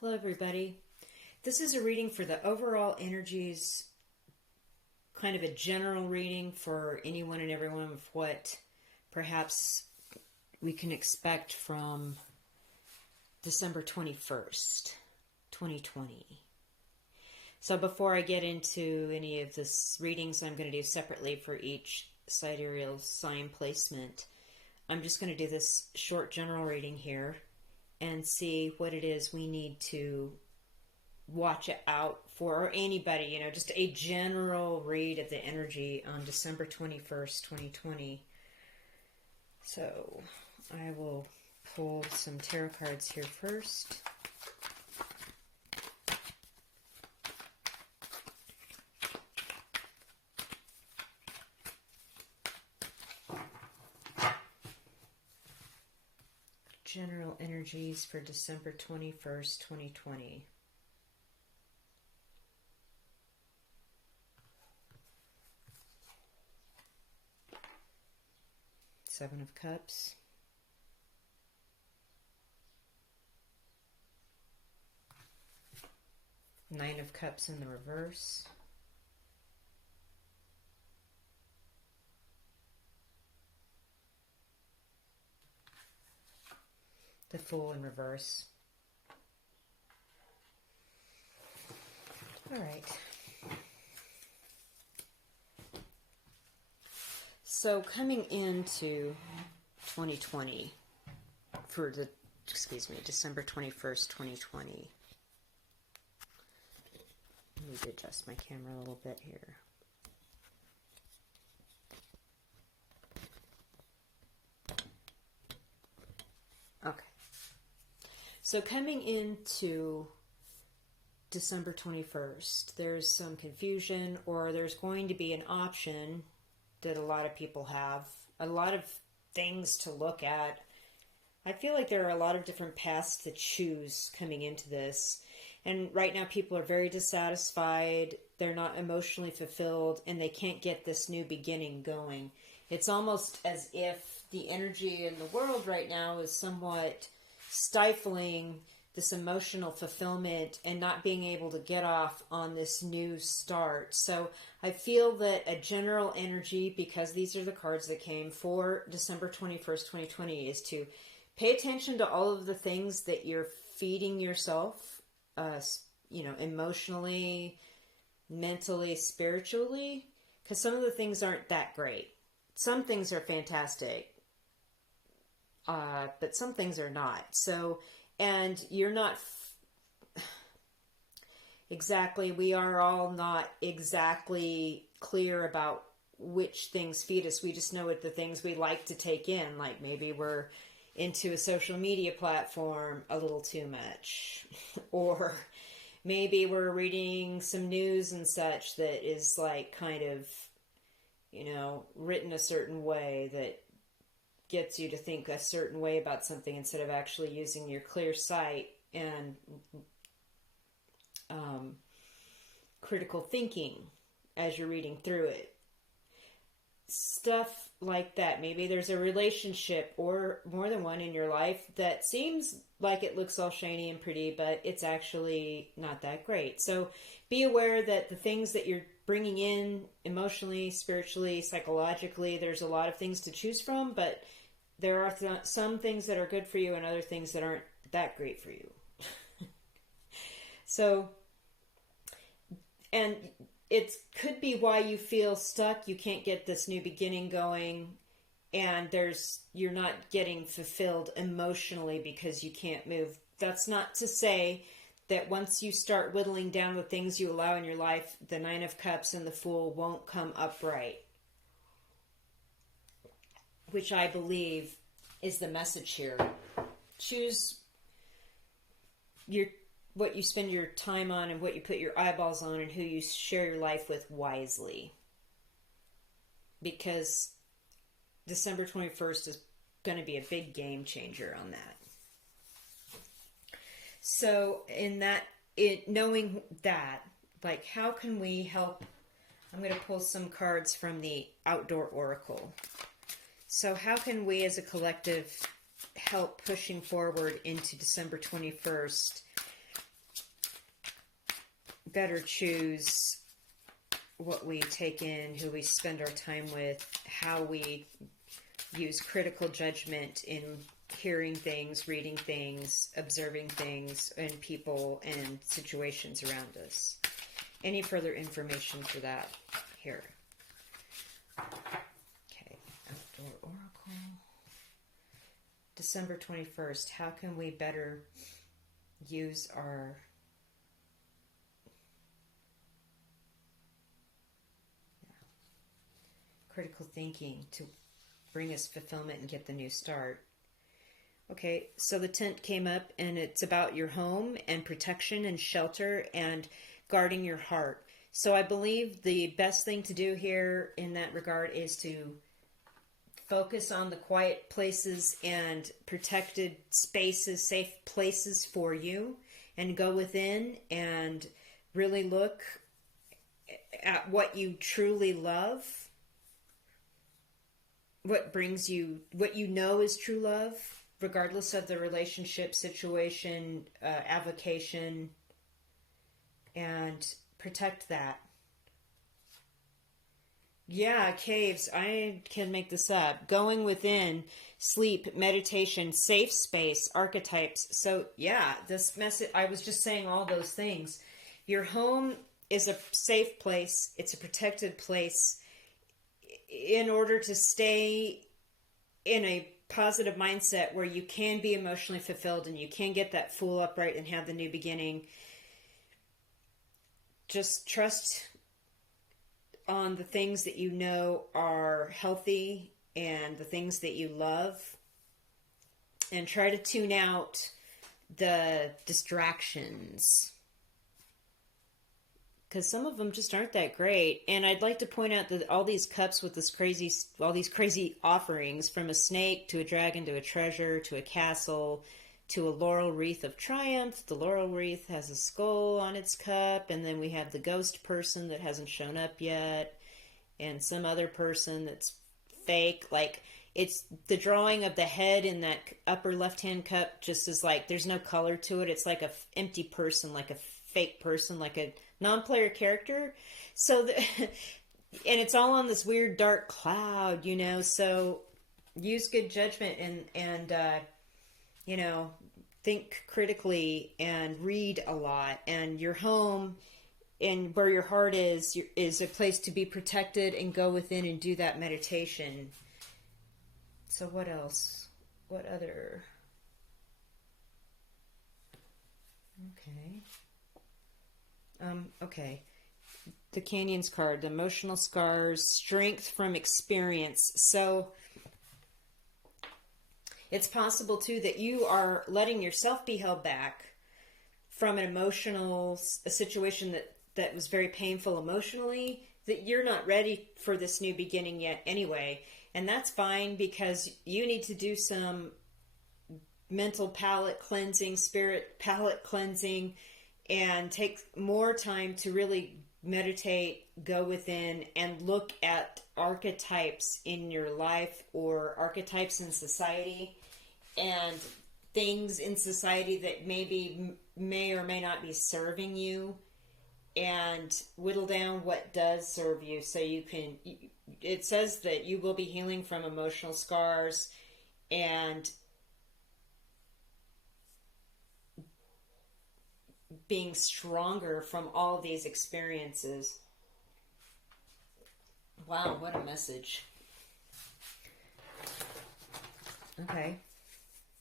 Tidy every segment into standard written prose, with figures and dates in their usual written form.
Hello, everybody. This is a reading for the overall energies, kind of a general reading for anyone and everyone of what perhaps we can expect from December 21st, 2020. So before I get into any of this readings I'm going to do separately for each sidereal sign placement, I'm just going to do this short general reading here and see what it is we need to watch out for, or anybody, just a general read of the energy on December 21st, 2020. So I will pull some tarot cards here first. General energies for December 21st, 2020. Seven of Cups. Nine of Cups in the reverse. The Fool in reverse. All right. So coming into 2020 for December 21st, 2020. I need to adjust my camera a little bit here. Okay. So coming into December 21st, there's some confusion, or there's going to be an option that a lot of people have, a lot of things to look at. I feel like there are a lot of different paths to choose coming into this. And right now people are very dissatisfied, they're not emotionally fulfilled, and they can't get this new beginning going. It's almost as if the energy in the world right now is somewhat stifling this emotional fulfillment and not being able to get off on this new start. So I feel that a general energy, because these are the cards that came for December 21st, 2020, is to pay attention to all of the things that you're feeding yourself, emotionally, mentally, spiritually, because some of the things aren't that great. Some things are fantastic, but some things are not. So, and you're not exactly, we are all not exactly clear about which things feed us. We just know what the things we like to take in, like maybe we're into a social media platform a little too much, or maybe we're reading some news and such that is like kind of, written a certain way that gets you to think a certain way about something instead of actually using your clear sight and critical thinking as you're reading through it. Stuff like that. Maybe there's a relationship or more than one in your life that seems like it looks all shiny and pretty, but it's actually not that great. So be aware that the things that you're bringing in emotionally, spiritually, psychologically, there's a lot of things to choose from, but there are some things that are good for you and other things that aren't that great for you. So, and it could be why you feel stuck. You can't get this new beginning going, and you're not getting fulfilled emotionally because you can't move. That's not to say that once you start whittling down the things you allow in your life, the Nine of Cups and the Fool won't come upright, which I believe is the message here. Choose what you spend your time on and what you put your eyeballs on and who you share your life with wisely. Because December 21st is going to be a big game changer on that. So knowing that, like, how can we help? I'm going to pull some cards from the Outdoor Oracle. So how can we as a collective help pushing forward into December 21st better choose what we take in, who we spend our time with, how we use critical judgment in hearing things, reading things, observing things, and people and situations around us. Any further information for that here? Okay, Outdoor Oracle. December 21st, how can we better use our critical thinking to bring us fulfillment and get the new start? Okay, so the tent came up and it's about your home and protection and shelter and guarding your heart. So I believe the best thing to do here in that regard is to focus on the quiet places and protected spaces, safe places for you, and go within and really look at what you truly love, what brings you, what you know is true love, regardless of the relationship, situation, avocation, and protect that. Yeah, caves. I can make this up. Going within, sleep, meditation, safe space, archetypes. So yeah, this message, I was just saying all those things. Your home is a safe place. It's a protected place in order to stay in a positive mindset where you can be emotionally fulfilled and you can get that full upright and have the new beginning. Just trust on the things that you know are healthy and the things that you love, and try to tune out the distractions, because some of them just aren't that great. And I'd like to point out that all these cups with all these crazy offerings, from a snake to a dragon to a treasure to a castle to a laurel wreath of triumph. The laurel wreath has a skull on its cup, and then we have the ghost person that hasn't shown up yet, and some other person that's fake. Like, it's the drawing of the head in that upper left-hand cup just is like, there's no color to it. It's like a empty person, like a fake person, like a non-player character. So, and it's all on this weird dark cloud, you know, so use good judgment and you know, think critically and read a lot. And your home and where your heart is a place to be protected and go within and do that meditation. So what else? What other? Okay. The Canyons card, the emotional scars, strength from experience. So it's possible too that you are letting yourself be held back from a situation that was very painful emotionally, that you're not ready for this new beginning yet anyway. And that's fine, because you need to do some mental palate cleansing, spirit palate cleansing, and take more time to really meditate, go within, and look at archetypes in your life or archetypes in society and things in society that maybe may or may not be serving you, and whittle down what does serve you. So you can, it says that you will be healing from emotional scars and being stronger from all these experiences. Wow, what a message. Okay,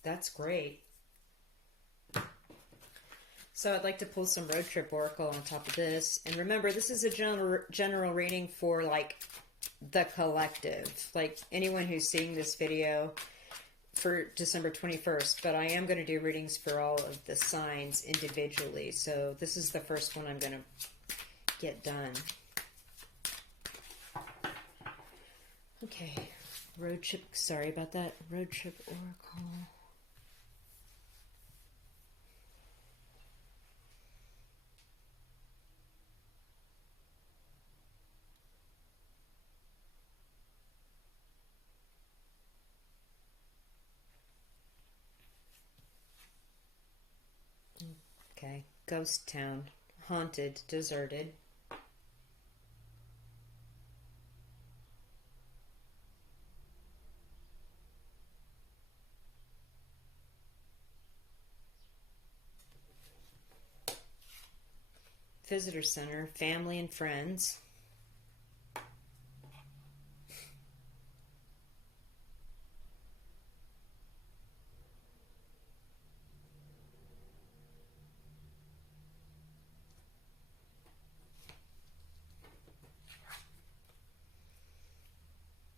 that's great. So I'd like to pull some road trip oracle on top of this. And remember, this is a general reading for like the collective, like anyone who's seeing this video for December 21st, but I am going to do readings for all of the signs individually. So this is the first one I'm going to get done. Okay, road trip, sorry about that, road trip oracle. Okay, ghost town. haunted, deserted. Visitor center, family and friends.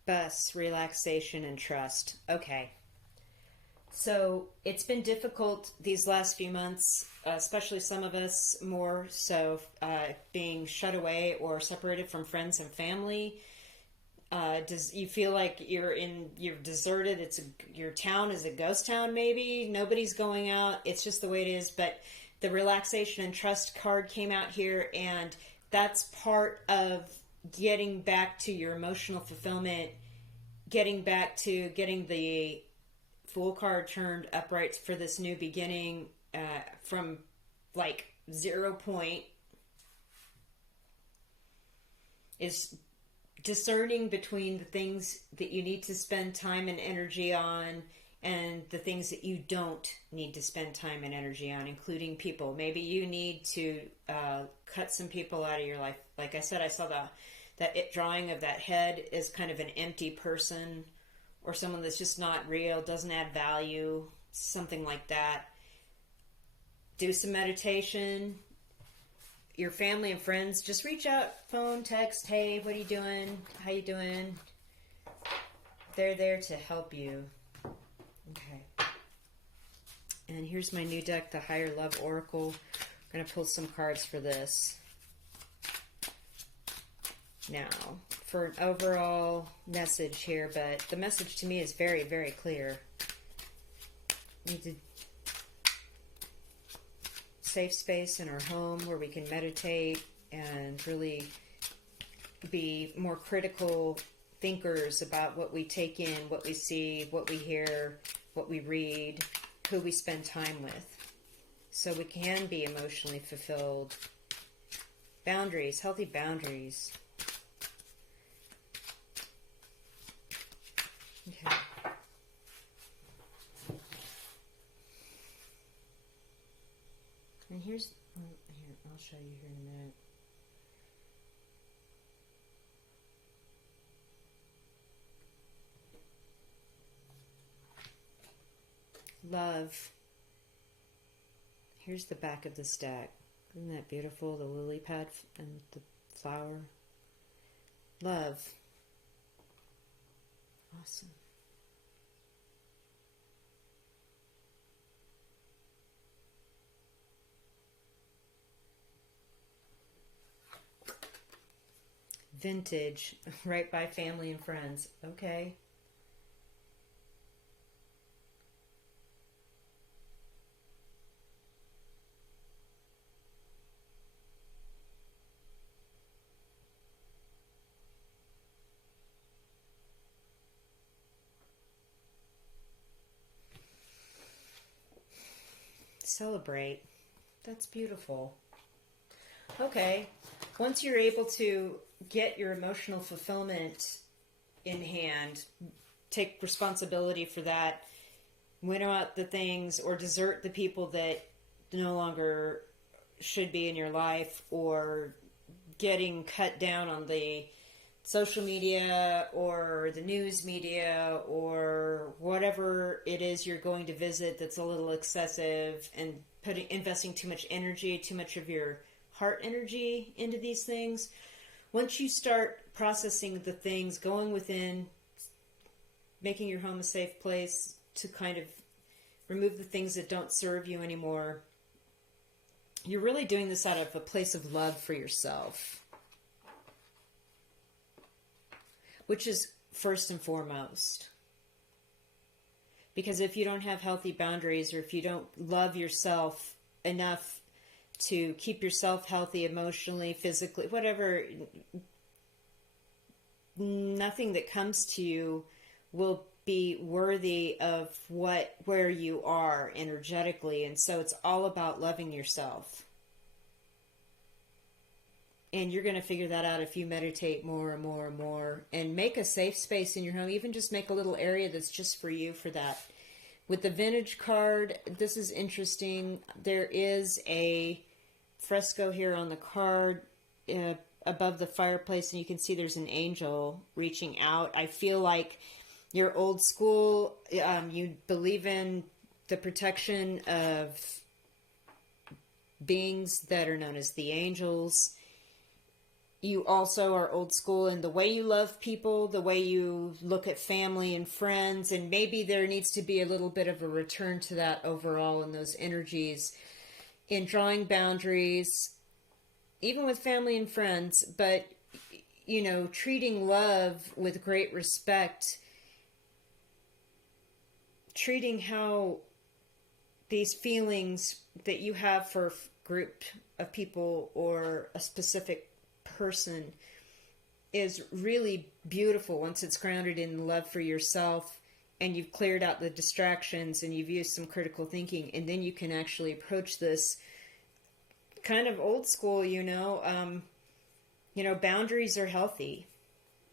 Bus, relaxation, and trust. Okay. So it's been difficult these last few months, especially some of us more so, being shut away or separated from friends and family. Does you feel like you're deserted? Your town is a ghost town. Maybe nobody's going out. It's just the way it is. But the relaxation and trust card came out here, and that's part of getting back to your emotional fulfillment, getting back to getting the Fool card turned upright for this new beginning, from like 0 point, is discerning between the things that you need to spend time and energy on and the things that you don't need to spend time and energy on, including people. Maybe you need to cut some people out of your life. Like I said, I saw that drawing of that head as kind of an empty person, or someone that's just not real, doesn't add value, something like that. Do some meditation. Your family and friends, just reach out, phone, text, hey, what are you doing? How you doing? They're there to help you. Okay. And here's my new deck, the Higher Love Oracle. I'm going to pull some cards for this. Now, for an overall message here, but the message to me is very, very clear. We need to safe space in our home where we can meditate and really be more critical thinkers about what we take in, what we see, what we hear, what we read, who we spend time with, so we can be emotionally fulfilled. Boundaries, healthy boundaries. Okay. And here's, here, I'll show you here in a minute. Love. Here's the back of this deck. Isn't that beautiful? The lily pad and the flower. Love. Awesome. Vintage, right by family and friends. Okay. Celebrate. That's beautiful. Okay. Once you're able to get your emotional fulfillment in hand, take responsibility for that, winnow out the things or desert the people that no longer should be in your life, or getting cut down on the social media or the news media or whatever it is you're going to visit that's a little excessive, and investing too much energy, too much of your heart energy into these things. Once you start processing the things, going within, making your home a safe place to kind of remove the things that don't serve you anymore, you're really doing this out of a place of love for yourself, which is first and foremost. Because if you don't have healthy boundaries, or if you don't love yourself enough to keep yourself healthy emotionally, physically, whatever, nothing that comes to you will be worthy of where you are energetically. And so it's all about loving yourself. And you're going to figure that out if you meditate more and more and more, and make a safe space in your home. Even just make a little area that's just for you for that. With the vintage card, this is interesting. There is a fresco here on the card above the fireplace, and you can see there's an angel reaching out. I feel like you're old school. You believe in the protection of beings that are known as the angels. You also are old school in the way you love people, the way you look at family and friends, and maybe there needs to be a little bit of a return to that overall in those energies, in drawing boundaries, even with family and friends, but, you know, treating love with great respect, treating how these feelings that you have for a group of people or a specific person is really beautiful once it's grounded in love for yourself, and you've cleared out the distractions and you've used some critical thinking, and then you can actually approach this kind of old school. Boundaries are healthy.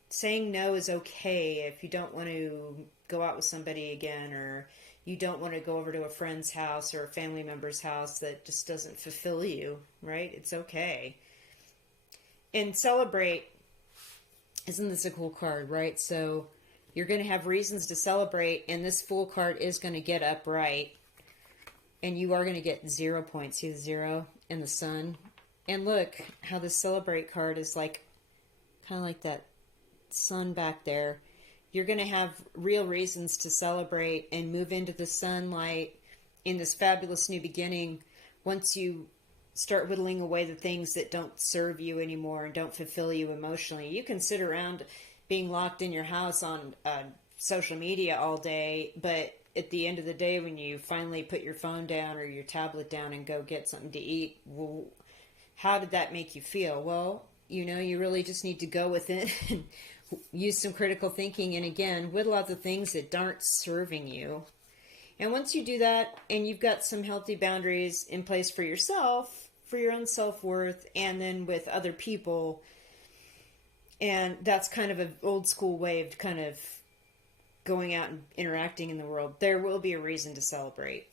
Saying no is okay if you don't want to go out with somebody again, or you don't want to go over to a friend's house or a family member's house that just doesn't fulfill you, right? It's okay. And celebrate, isn't this a cool card, right? So you're going to have reasons to celebrate, and this Fool card is going to get upright, and you are going to get 0 points. See the 0 and the sun? And look how the celebrate card is like, kind of like that sun back there. You're going to have real reasons to celebrate and move into the sunlight in this fabulous new beginning once you start whittling away the things that don't serve you anymore and don't fulfill you emotionally. You can sit around being locked in your house on social media all day, but at the end of the day, when you finally put your phone down or your tablet down and go get something to eat, well, how did that make you feel? Well, you really just need to go within and use some critical thinking, and again, whittle out the things that aren't serving you. And once you do that, and you've got some healthy boundaries in place for yourself, for your own self-worth, and then with other people, and that's kind of an old school way of kind of going out and interacting in the world, there will be a reason to celebrate.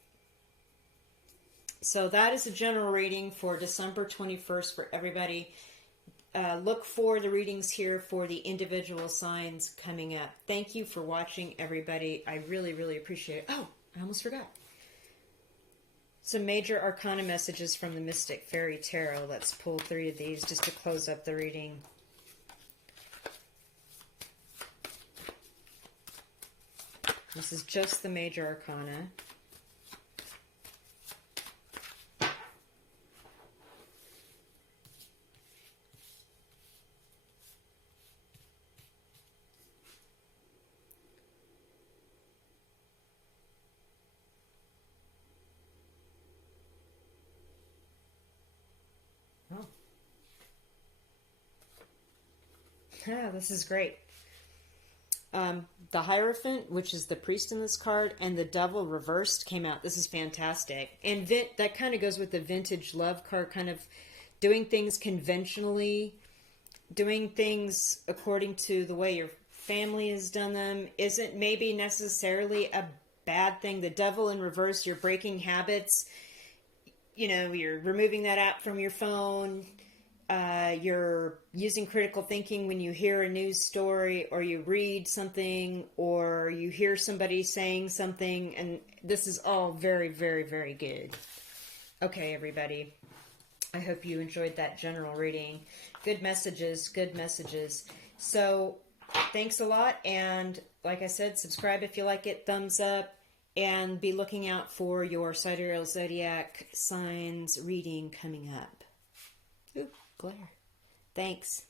So that is a general reading for December 21st for everybody. Look for the readings here for the individual signs coming up. Thank you for watching, everybody. I really, really appreciate it. Oh, I almost forgot. Some major arcana messages from the Mystic Fairy Tarot. Let's pull 3 of these just to close up the reading. This is just the major arcana. Oh. Yeah, this is great. The Hierophant, which is the priest in this card, and the Devil reversed came out. This is fantastic. And that kind of goes with the vintage love card, kind of doing things conventionally, doing things according to the way your family has done them isn't maybe necessarily a bad thing. The Devil in reverse, you're breaking habits. You're removing that app from your phone. You're using critical thinking when you hear a news story, or you read something, or you hear somebody saying something, and this is all very, very, very good. Okay, everybody. I hope you enjoyed that general reading. Good messages, good messages. So, thanks a lot, and like I said, subscribe if you like it, thumbs up, and be looking out for your sidereal zodiac signs reading coming up. Ooh, glare. Thanks.